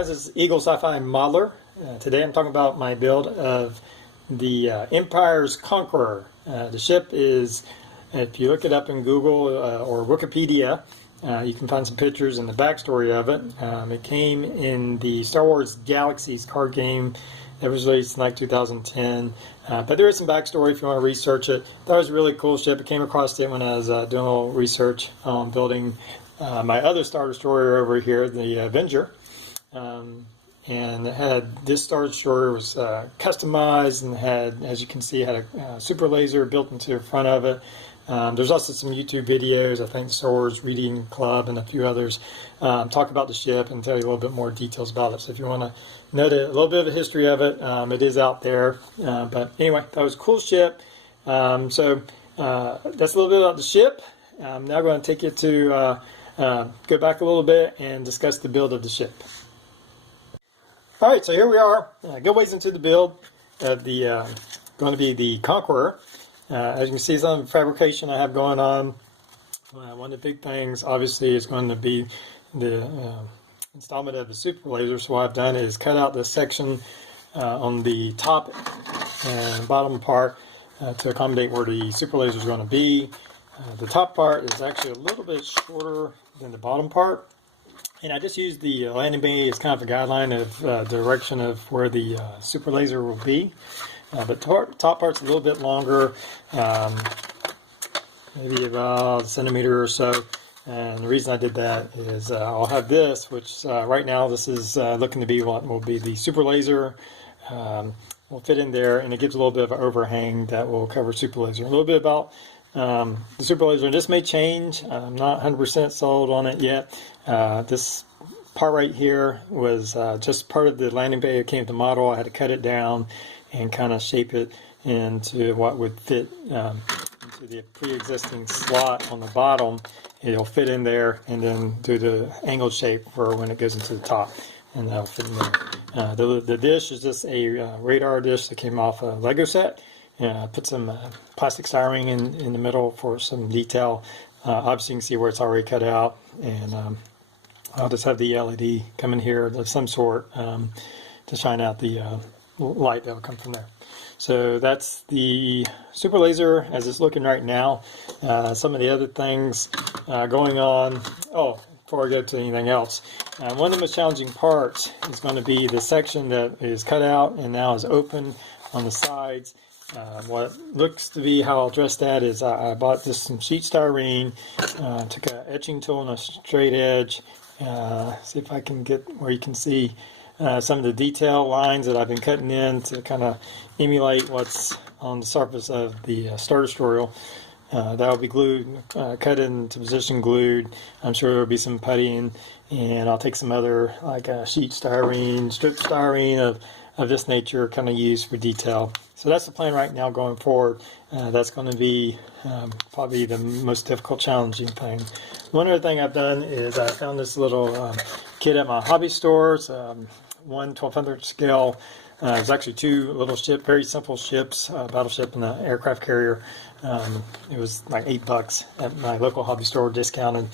guys, this is Eagle Sci-Fi Modeler. Today I'm talking about my build of the Empire's Conqueror. The ship is, if you look it up in Google or Wikipedia, you can find some pictures and the backstory of it. It came in the Star Wars Galaxies card game that was released in like 2010. But there is some backstory if you want to research it. That was a really cool ship. I came across it when I was doing a little research on building my other Star Destroyer over here, the Avenger. And it had, this Star Destroyer was customized and had, as you can see, had a super laser built into the front of it. There's also some YouTube videos, I think the Star Wars Reading Club and a few others, talk about the ship and tell you a little bit more details about it. So if you want to know a little bit of the history of it, it is out there. But anyway, that was a cool ship. That's a little bit about the ship. I'm now going to take you to go back a little bit and discuss the build of the ship. Alright, so here we are, good ways into the build of the, going to be the Conqueror. As you can see, some fabrication I have going on. One of the big things, obviously, is going to be the installment of the super laser. So what I've done is cut out this section on the top and bottom part to accommodate where the super laser is going to be. The top part is actually a little bit shorter than the bottom part. And I just used the landing bay as kind of a guideline of direction of where the super laser will be. But top part's a little bit longer, maybe about a centimeter or so. And the reason I did that is I'll have this, which right now this is looking to be what will be the super laser. Will fit in there, and it gives a little bit of an overhang that will cover super laser. A little bit about the super laser, and this may change. I'm not 100% sold on it yet. This part right here was just part of the landing bay. It came with the model. I had to cut it down and kind of shape it into what would fit into the pre-existing slot on the bottom. It'll fit in there, and then do the angled shape for when it goes into the top, and that'll fit in there. The dish is just a radar dish that came off a Lego set. Put some plastic styrene in the middle for some detail. Obviously you can see where it's already cut out, and I'll just have the LED come in here of some sort to shine out the light that will come from there. So that's the super laser as it's looking right now. Some of the other things going on. Oh, before I go to anything else, one of the most challenging parts is going to be the section that is cut out and now is open on the sides. What looks to be how I'll address that is I bought just some sheet styrene, took an etching tool and a straight edge. See if I can get where you can see some of the detail lines that I've been cutting in to kind of emulate what's on the surface of the Star Destroyer. That will be glued, cut into position, glued. I'm sure there will be some puttying, and I'll take some other like sheet styrene, strip styrene of this nature, kind of used for detail. So that's the plan right now going forward. That's going to be probably the most difficult, challenging thing. One other thing I've done is I found this little kit at my hobby store. It's one 1200 scale. There's actually two little ships, very simple ships, battleship and an aircraft carrier. It was like $8 at my local hobby store, discounted.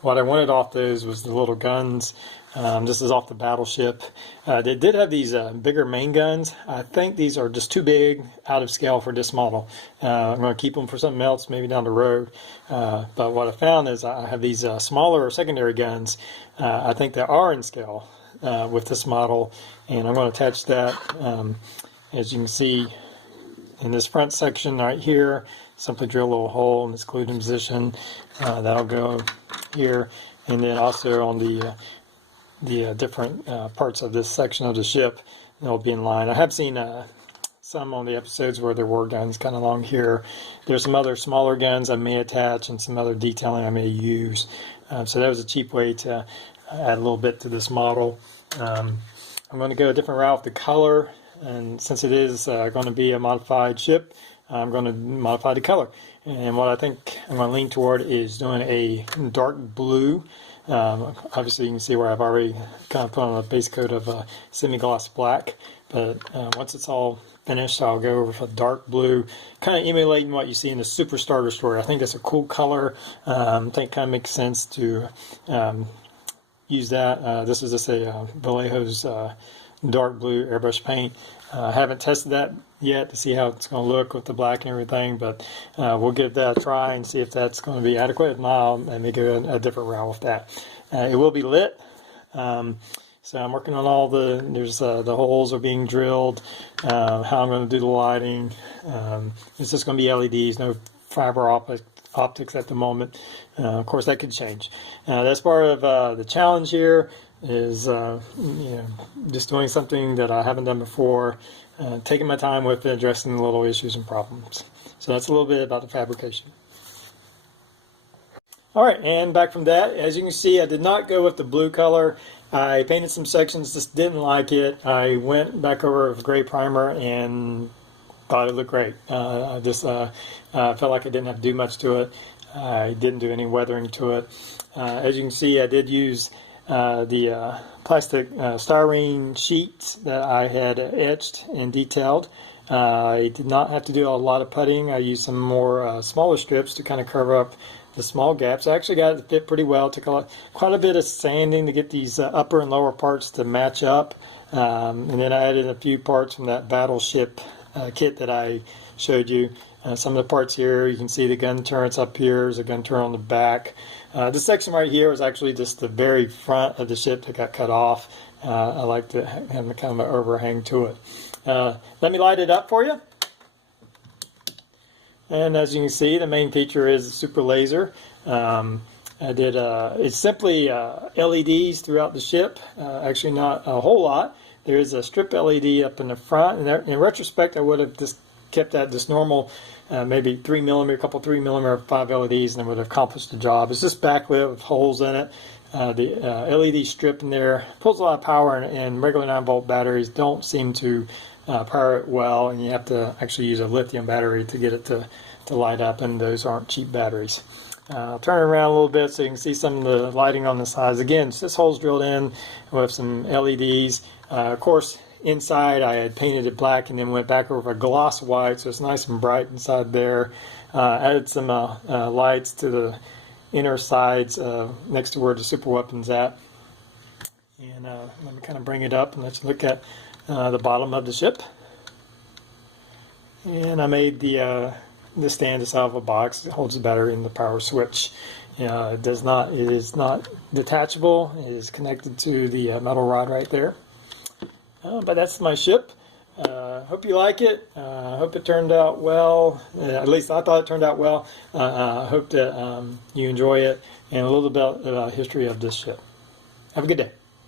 What I wanted off those was the little guns. This is off the battleship. They did have these bigger main guns. I think these are just too big, out of scale for this model. I'm going to keep them for something else, maybe down the road. But what I found is I have these smaller secondary guns. I think they are in scale with this model, and I'm going to attach that, as you can see, in this front section right here. Simply drill a little hole and it's glued in position. That'll go here, and then also on the different parts of this section of the ship, they'll be in line. I have seen some on the episodes where there were guns kind of along here. There's some other smaller guns I may attach and some other detailing I may use. So that was a cheap way to add a little bit to this model. I'm going to go a different route with the color, and since it is going to be a modified ship, I'm going to modify the color. And what I think I'm going to lean toward is doing a dark blue. Obviously you can see where I've already kind of put on a base coat of semi-gloss black, but once it's all finished, I'll go over with a dark blue, kind of emulating what you see in the Super Star Destroyer. I think that's a cool color. I think it kind of makes sense to use that. This is just a Vallejo's dark blue airbrush paint. I haven't tested that yet to see how it's going to look with the black and everything, but we'll give that a try and see if that's going to be adequate. If not, I'll maybe go a different route with that. It will be lit. So I'm working on all the holes are being drilled, how I'm going to do the lighting. It's just going to be LEDs, no fiber optics at the moment. Of course, that could change. That's part of the challenge here is just doing something that I haven't done before, taking my time with addressing the little issues and problems. So that's a little bit about the fabrication. Alright, and back from that, as you can see, I did not go with the blue color. I painted some sections, just didn't like it. I went back over with gray primer and thought it looked great. I just felt like I didn't have to do much to it. I didn't do any weathering to it. As you can see, I did use the plastic styrene sheets that I had etched and detailed. I did not have to do a lot of putting. I used some more smaller strips to kind of cover up the small gaps. I actually got it to fit pretty well. It took quite a bit of sanding to get these upper and lower parts to match up. And then I added a few parts from that battleship kit that I showed you. Some of the parts here, you can see the gun turrets up here. There's a gun turret on the back. This section right here was actually just the very front of the ship that got cut off. I like to have kind of an overhang to it. Let me light it up for you. And as you can see, the main feature is a super laser. It's simply LEDs throughout the ship. Actually, not a whole lot. There is a strip LED up in the front. And in retrospect, I would have just kept that just normal, maybe 3mm, a couple 3mm 5 LEDs, and it would have accomplished the job. It's just backlit with holes in it. The LED strip in there pulls a lot of power, and regular 9-volt batteries don't seem to power it well, and you have to actually use a lithium battery to get it to light up, and those aren't cheap batteries. I'll turn it around a little bit so you can see some of the lighting on the sides. Again, this hole's drilled in with some LEDs. Of course, inside I had painted it black and then went back over a gloss white, so it's nice and bright inside there. Added some lights to the inner sides next to where the super weapon's at. And let me kind of bring it up and let's look at the bottom of the ship. And I made the stand just out of a box. It holds the battery and the power switch. It is not detachable. It is connected to the metal rod right there. But that's my ship. Hope you like it. Hope it turned out well. At least I thought it turned out well. I hope that you enjoy it, and a little bit about the history of this ship. Have a good day.